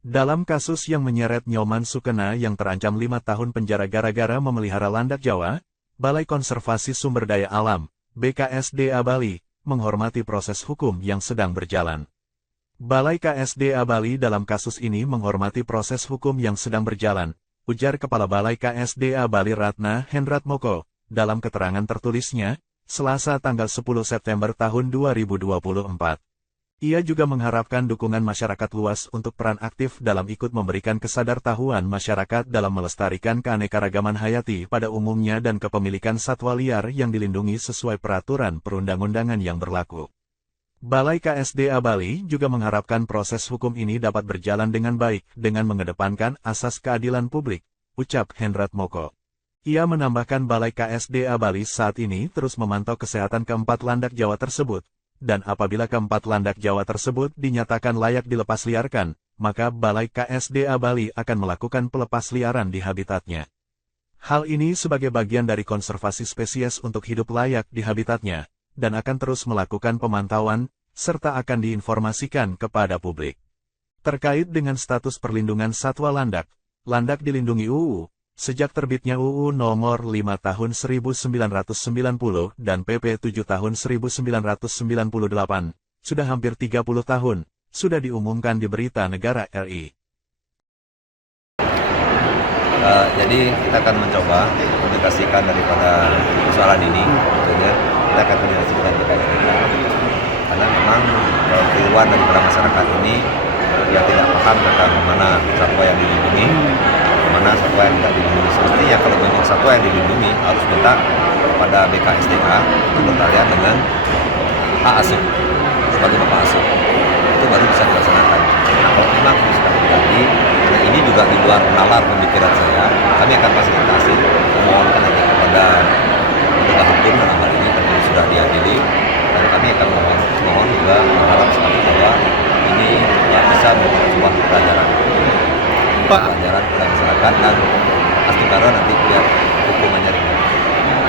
Dalam kasus yang menyeret Nyoman Sukena yang terancam 5 tahun penjara gara-gara memelihara landak Jawa, Balai Konservasi Sumber Daya Alam, BKSDA Bali, menghormati proses hukum yang sedang berjalan. Balai KSDA Bali dalam kasus ini menghormati proses hukum yang sedang berjalan, ujar Kepala Balai KSDA Bali Ratna Hendratmoko, dalam keterangan tertulisnya, Selasa tanggal 10 September tahun 2024. Ia juga mengharapkan dukungan masyarakat luas untuk peran aktif dalam ikut memberikan kesadartahuan masyarakat dalam melestarikan keanekaragaman hayati pada umumnya dan kepemilikan satwa liar yang dilindungi sesuai peraturan perundang-undangan yang berlaku. Balai KSDA Bali juga mengharapkan proses hukum ini dapat berjalan dengan baik dengan mengedepankan asas keadilan publik, ucap Hendratmoko. Ia menambahkan Balai KSDA Bali saat ini terus memantau kesehatan keempat landak Jawa tersebut, dan apabila keempat landak Jawa tersebut dinyatakan layak dilepas liarkan, maka Balai KSDA Bali akan melakukan pelepas liaran di habitatnya. Hal ini sebagai bagian dari konservasi spesies untuk hidup layak di habitatnya, dan akan terus melakukan pemantauan, serta akan diinformasikan kepada publik. Terkait dengan status perlindungan satwa landak, landak dilindungi UU, sejak terbitnya UU Nomor 5 Tahun 1990 dan PP 7 Tahun 1998, sudah hampir 30 tahun, sudah diumumkan di Berita Negara RI. Jadi kita akan mencoba komunikasikan daripada persoalan ini, tentunya kita akan komunikasikan dengan BKSDA, karena memang keluhan daripada masyarakat ini yang tidak paham tentang mana satwa yang dilindungi, mana satwa yang tidak dilindungi. Semestinya kalau memang satwa yang dilindungi harus minta kepada BKSDA untuk berkaitan dengan hak asuh sebagai bapak asuh, itu baru bisa dilaksanakan. Nah, kalau memang ini sudah terjadi, nah ini juga di luar nalar pemikiran saya, kami akan fasilitasi memohonkan nanti kepada penegak hukum dalam hal ini karena sudah diadili, dan kami akan mohon juga berharap sekali bahwa ini bisa menjadi sebuah pelajaran. Pelajaran kepada masyarakat dan Astigara nanti biar hukumannya ringan.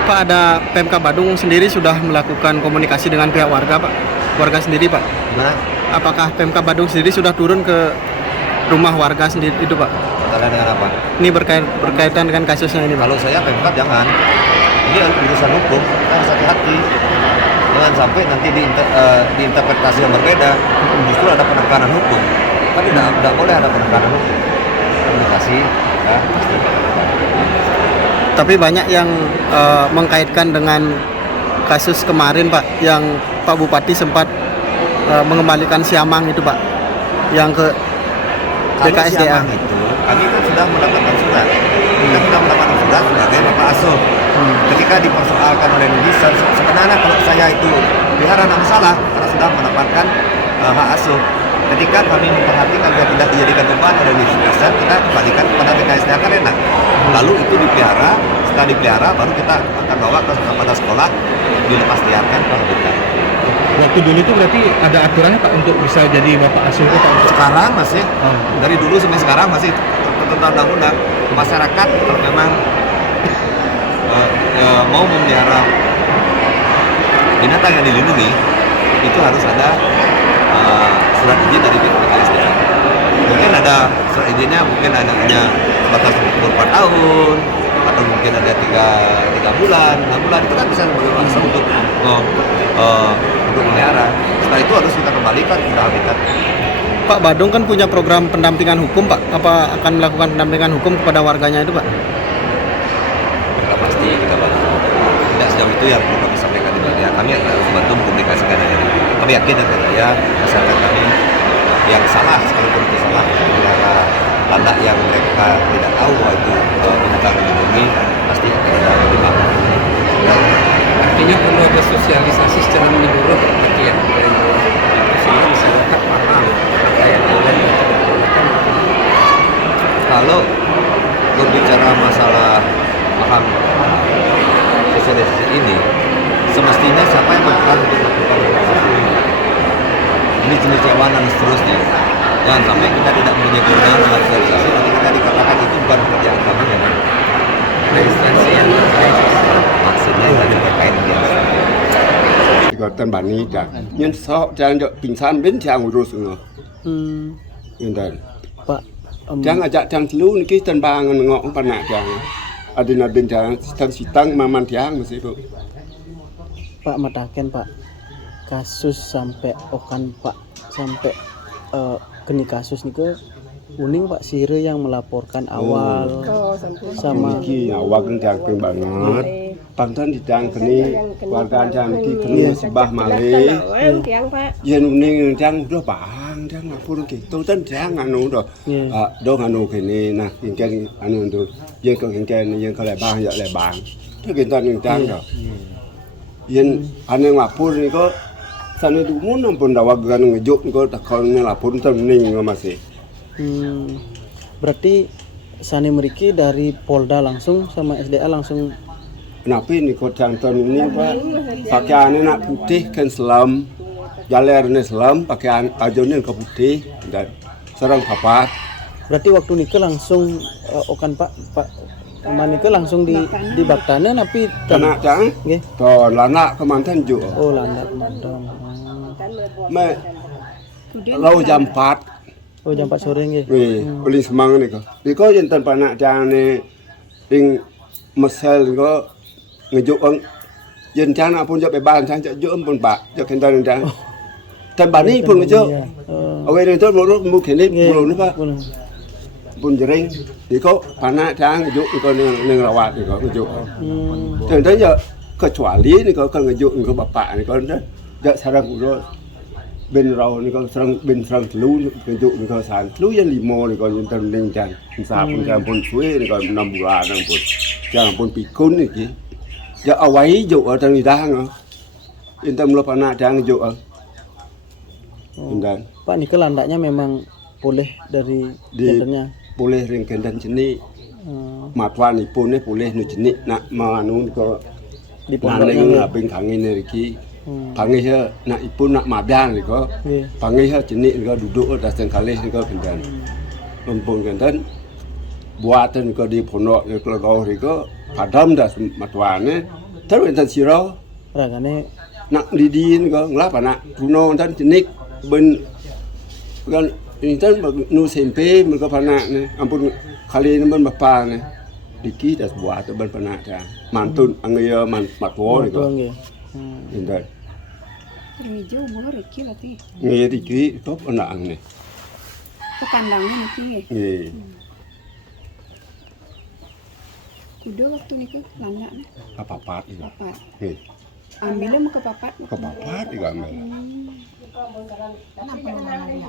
Pak, ada PMK Badung sendiri sudah melakukan komunikasi dengan pihak warga, Pak? Warga sendiri, Pak? Gimana? Apakah PMK Badung sendiri sudah turun ke rumah warga sendiri itu, Pak? Berkaitan dengan apa? Ini berkaitan dengan kasusnya ini, Pak? Kalau saya PMK jangan. Ini urusan hukum, kita harus hati-hati. Jangan sampai nanti diinterpretasi yang berbeda, justru ada penekanan hukum. Kan tidak boleh ada penekanan hukum. Komunikasi, ya, pasti. Tapi banyak yang mengkaitkan dengan kasus kemarin, Pak, yang Pak Bupati sempat mengembalikan siamang itu, Pak, yang ke BKSDA. Itu, kami kan sudah mendapatkan surat. Kita sudah mendapatkan surat sebagai bapak asuh. Ketika dipersoalkan oleh netizen, sebenarnya kalau saya itu pelihara tidak masalah karena sudah mendapatkan hak asuh. Ketika kami memperhatikan dia tidak dijadikan beban oleh netizen, kita kembalikan kepada BKSDA kan enak. Lalu itu dipelihara, setelah dipelihara baru kita akan bawa kepada sekolah, dilepas liarkan ke habitat. Waktu dulu itu berarti ada aturannya, Pak, untuk bisa jadi bapak asuh itu, Pak? Sekarang masih, dari dulu sampai sekarang masih tertentu undang-undang. Masyarakat kalau memang mau memelihara binatang yang dilindungi, itu harus ada surat izin dari BKSDA. Mungkin ada surat izinnya, mungkin ada hanya batas umur 4 tahun, atau mungkin ada 3 bulan, 6 bulan, itu kan bisa sebagai bangsa untuk melihara. Setelah itu harus kita kembalikan ke habitat. Pak, Badung kan punya program pendampingan hukum, Pak. Apa akan melakukan pendampingan hukum kepada warganya itu, Pak? Kita pasti kita bantu. Tidak sejauh itu yang perlu kami sampaikan di media. Kami harus bantu mengkomunikasikan ini. Kami yakin dan percaya masyarakat kami yang salah, sekalipun itu salah, melihara landak yang mereka tidak tahu bahwa itu binatang dilindungi, pasti akan ada lebih. Artinya perlu ada sosialisasi secara menyeluruh berarti ya, sehingga masyarakat paham apa yang ada itu diperlukan. Kalau berbicara masalah paham sosialisasi ini, semestinya siapa yang berperan untuk melakukan sosialisasi ini? Ini jenis hewan dan seterusnya. Jangan sampai kita tidak mempunyai kewenangan dalam sosialisasi, nanti kita dikatakan itu bukan pekerjaan kami ya. Instansi yang terkait. Maksudnya yang terkait dengan 이거 어떤 많이 자. 연 서, 자, 이제 빙산 맨 장으로 쓰는. 근데 Pak Jang ajak jang telu niki ten bangan ngok panak jang. Adina bin jang sitang maman tiang mesti Bu. Pak mataken Pak kasus sampai okan Pak sampai keni kasus niku uning Pak Sire yang melaporkan awal sama Niki awak jang ping banget. Pantan di jang keni warga jang niki keni sibah malih. Tiang Pak. Yen uning jang udah bang jang ngapur ki. Toten jang anu do. Do anu kene nah ingken anu do. Yen ko ingken yen ko le bang ya le bang. Tu kintan jang do. Yen ane ngapur ni ko sane dumun ampun dawag gan ngejuk ko takon ngelapur tening masih. Berarti Sani Meriki dari Polda langsung sama SDA langsung. Kenapa ini kau canton ini Pak? Pakaiannya nak putih kan selam, jalernya selam, pakaian ajonya ke putih dan serang papat. Berarti waktu nikah langsung okan Pak Manika langsung di Baktana tapi Kena cang? Nggih. Tuh lana kemantan juga. Oh landak mantan. Me lau jam 4. Oh jam 4 sore nggih. Wih, paling semangat ni kau. Di kau jantan panak cang ni, ing mesel kau ngejuk ang. Jen cang apun jauh beban cang jauh pun Pak, jauh kental cang. Tempat ni pun ngejuk. Awal ni tu mungkin ni belum ni Pak. Pun jering. Di kau panak cang ngejuk kau neng rawat ni kau ngejuk. Tentu je kecuali ni kau kan ngejuk kau bapak ni kau dah jak sarang urut. Ben rau ni kau serang telu ngejuk ni kau san telu yang 5 ni kau jantan neng cang. Sapun cang pun suwe ni kau 6 bulan pun. Jangan pun pikun ni ki. Ya awai juk ở trong đá ngờ. Yên tâm lo panak cang ngejuk ah. Dan Pak Nika landaknya memang boleh dari gendernya. boleh ring kendan jenik. Matwa ni pun boleh nu jenik nak manu ko Di pondoknya pondoknya. nak beng kangen ni ki. Panggil he nak ipun nak mabian ni ko. Nggih. Panggil he jenik ni ko duduk atas tengkalis ni ko kendan. Mumpun kendan buatan ko di pondok ni ko gau ni ko padam dah matwa ni. Terus kendan siro Ragane nak didin ko ngelap anak puno kendan jenik ben kan ini kan nu sempe mereka panak ni ampun kali ni ben bapa ni diki das buat tu ben panak dah mantun angya matwo ni ko nggih. indah Hijau buah reki lah ti. ngaya diki top anak ang ni Ke kandangnya nanti. ngi Kuda waktu nikah lana ni. papat ini Papat. ngi Ambilnya mau ke papat. ke papat juga ambil Kenapa nama dia?